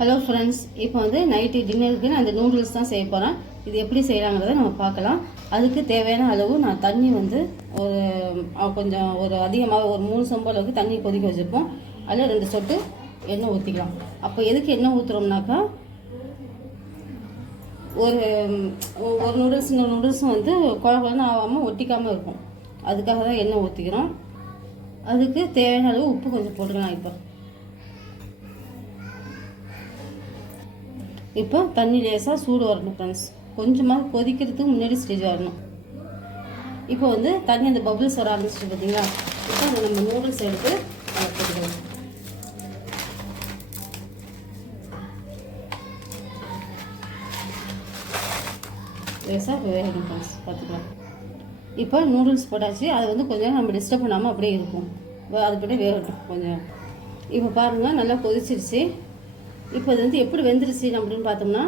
Hello friends, இப்போ வந்து night டின்னருக்கு நான் அந்த நூடுல்ஸ் தான் செய்ய போகிறேன். இது எப்படி செய்யலாங்கிறத நம்ம பார்க்கலாம். அதுக்கு தேவையான அளவு நான் தண்ணி வந்து கொஞ்சம் அதிகமாக ஒரு 3 சொம்பு அளவுக்கு தண்ணி கொதிக்க வச்சுருப்போம். அதில் 2 சொட்டு எண்ணெய் ஊற்றிக்கலாம். அப்போ எதுக்கு எண்ணெய் ஊற்றுறோம்னாக்கா, ஒரு நூடுல்ஸ் இன்னொரு நூடுல்ஸும் வந்து குழம்புன்னு ஆகாமல் ஒட்டிக்காமல் இருக்கும். அதுக்காக தான் எண்ணெய் ஊற்றிக்கிறோம். அதுக்கு தேவையான அளவு உப்பு கொஞ்சம் போட்டுக்கலாம். இப்போ தண்ணி லேசாக சூடு வரணும் ஃப்ரெண்ட்ஸ். கொஞ்சமாக கொதிக்கிறதுக்கு முன்னாடி ஸ்டேஜ் வரணும். இப்போ வந்து தண்ணி அந்த பபிள்ஸ் வர ஆரம்பிச்சிட்டு பார்த்தீங்களா. இப்போ நம்ம நூடுல்ஸ் எடுத்து போட்டுக்கலாம். லேசாக வேகணும் ஃப்ரெண்ட்ஸ், பார்த்துக்கலாம். இப்போ நூடுல்ஸ் போட்டாச்சு. அதை வந்து கொஞ்சம் நம்ம டிஸ்டர்ப் பண்ணாமல் அப்படியே இருக்கும். அதுபடி வேகட்டும் கொஞ்சம். இப்போ பாருங்கள், நல்லா கொதிச்சிருச்சு. இப்போ இது வந்து எப்படி வெந்துருச்சு அப்படின்னு பார்த்தோம்னா,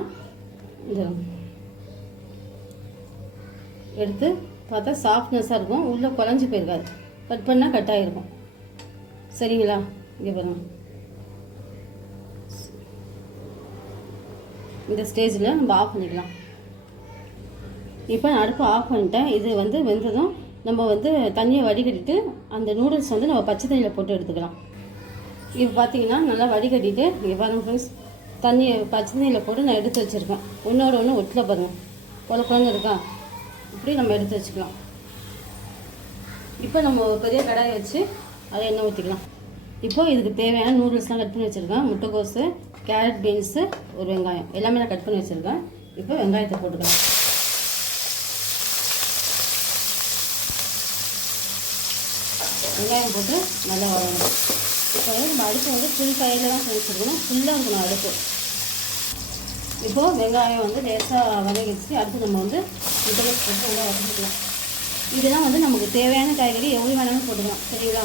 எடுத்து பார்த்தா சாஃப்ட்னஸாக இருக்கும், உள்ளே குழஞ்சி போயிருக்காது. கட் பண்ணால் கட் ஆகிருக்கும். சரிங்களா? இங்கே பாருங்கள். இந்த ஸ்டேஜில் நம்ம ஆஃப் பண்ணிக்கலாம். இப்போ நான் அடுப்பு ஆஃப் பண்ணிட்டேன். இது வந்து வெந்ததும் நம்ம வந்து தண்ணியை வடிகட்டிட்டு அந்த நூடுல்ஸ் வந்து நம்ம பச்சை தண்ணியில் போட்டு எடுத்துக்கலாம். இப்போ பார்த்தீங்கன்னா நல்லா வடிகட்டிட்டு இங்கே பாருங்கள் ஃப்ரெண்ட்ஸ், தண்ணியை பச்சை தண்ணியில் போட்டு நான் எடுத்து வச்சுருக்கேன். ஒன்றோட ஒன்று ஒட்டில் பாருங்கள், குழம்பு இருக்கா. இப்படி நம்ம எடுத்து வச்சுக்கலாம். இப்போ நம்ம ஒரு பெரிய கடாயை வச்சு அதை எண்ணெய் ஊற்றிக்கலாம். இப்போ இதுக்கு தேவையான நூடுல்ஸ்லாம் கட் பண்ணி வச்சுருக்கேன். முட்டைக்கோஸு, கேரட், பீன்ஸு, ஒரு வெங்காயம் எல்லாமே நான் கட் பண்ணி வச்சுருக்கேன். இப்போ வெங்காயத்தை போட்டுக்கலாம். வெங்காயம் போட்டு நல்லா வதங்கணும். இப்போ நம்ம அடுப்பு வந்து ஃபுல் ஃபயரில் தான் வச்சுருக்கணும். ஃபுல்லாக இருக்கணும் அடுப்பு. இப்போது வெங்காயம் வந்து லேசாக வதங்கிடுச்சு. அடுத்து நம்ம வந்து முட்டைக்கோஸ் போட்டு நல்லா வதக்கிக்கலாம். இதெல்லாம் வந்து நமக்கு தேவையான காய்கறி எவ்வளோ வேணாலும் போட்டுக்கலாம். சரிங்களா?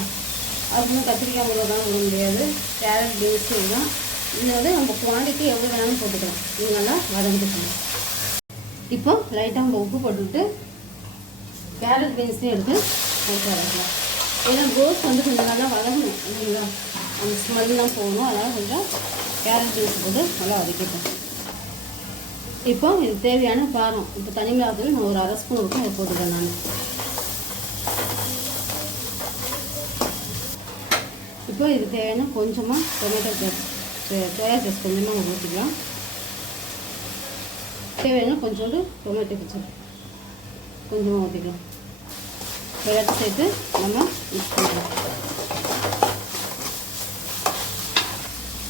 அதுக்கு கத்திரிக்காய் முருங்கைக்காய் விட முடியாது. கேரட், பீன்ஸ் இதுதான். இதில் வந்து நம்ம குவான்டிட்டி எவ்வளோ வேணாலும் போட்டுக்கலாம். இது நல்லா வதங்கிட்டுக்கணும். இப்போ லைட்டாக நம்ம உப்பு போட்டுவிட்டு கேரட், பீன்ஸையும் எடுத்து போட்டு வதக்கலாம். ஏன்னா ரோஸ் வந்து கொஞ்சம் நல்லா வதங்கணும் இல்லைங்களா, அந்த ஸ்மெல்லாம் போகணும். அதனால் கொஞ்சம் கேரட், பீன்ஸ் போட்டு நல்லா வதக்கிட்டோம். இப்போ இது தேவையான காரம், இப்போ தனி மிளகாத்தூள் நான் ஒரு 1/2 ஸ்பூன் இருக்கும், அதை போட்டுக்கிறேன் நான். இப்போ இது தேவையான கொஞ்சமாக டொமேட்டோ சோயா சாஸ் கொஞ்சமாக ஊற்றிக்கலாம். தேவையான கொஞ்சோண்டு டொமேட்டோ கெச்சப் கொஞ்சமாக ஊற்றிக்கலாம். எல்லாத்தையும் சேர்த்து நம்ம மிக்ஸ் பண்ணலாம்.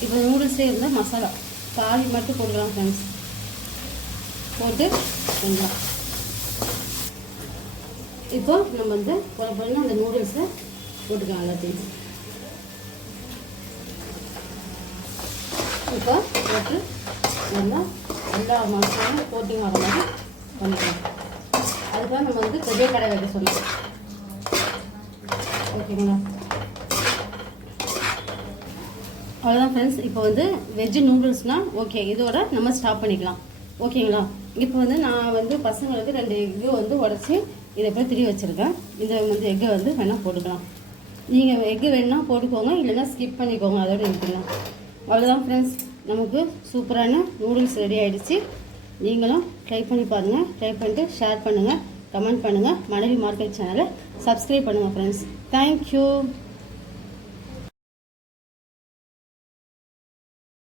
இப்போ நூடுல்ஸே இருந்தால் மசாலா பாதி மட்டும் போட்டுக்கலாம் ஃப்ரெண்ட்ஸ். போட்டு பண்ணலாம். இப்போ நம்ம வந்து குழம்பு அந்த நூடுல்ஸை போட்டுக்கலாம் எல்லாத்தையும். இப்போ போட்டு நல்லா எல்லா மசாலாவும் கோட்டிங் வர மாதிரி பண்ணிக்கலாம். அதுக்காக நம்ம வந்து பெரிய கடை வைக்க சொல்லலாம். ஓகேங்களா? அவ்வளோதான் ஃப்ரெண்ட்ஸ். இப்போ வந்து வெஜ்ஜு நூடுல்ஸ்னால் ஓகே, இதோட நம்ம ஸ்டாப் பண்ணிக்கலாம். ஓகேங்களா? இப்போ வந்து நான் வந்து பசங்களுக்கு 2 எக்கு வந்து உடச்சி இதை போய் திரி வச்சுருக்கேன். இதை வந்து எக்கை வந்து வேணால் போட்டுக்கலாம். நீங்கள் எக்கு வேணுன்னா போட்டுக்கோங்க, இல்லைன்னா ஸ்கிப் பண்ணிக்கோங்க, அதோட எடுத்துக்கலாம். அவ்வளோதான் ஃப்ரெண்ட்ஸ், நமக்கு சூப்பரான நூடுல்ஸ் ரெடி ஆகிடுச்சு. நீங்களும் ட்ரை பண்ணி பாருங்கள். ட்ரை பண்ணிட்டு ஷேர் பண்ணுங்கள், கமெண்ட் பண்ணுங்கள். மனைவி மார்க்கெட் சேனலை சப்ஸ்கிரைப் பண்ணுங்கள் ஃப்ரெண்ட்ஸ். தேங்க்யூ.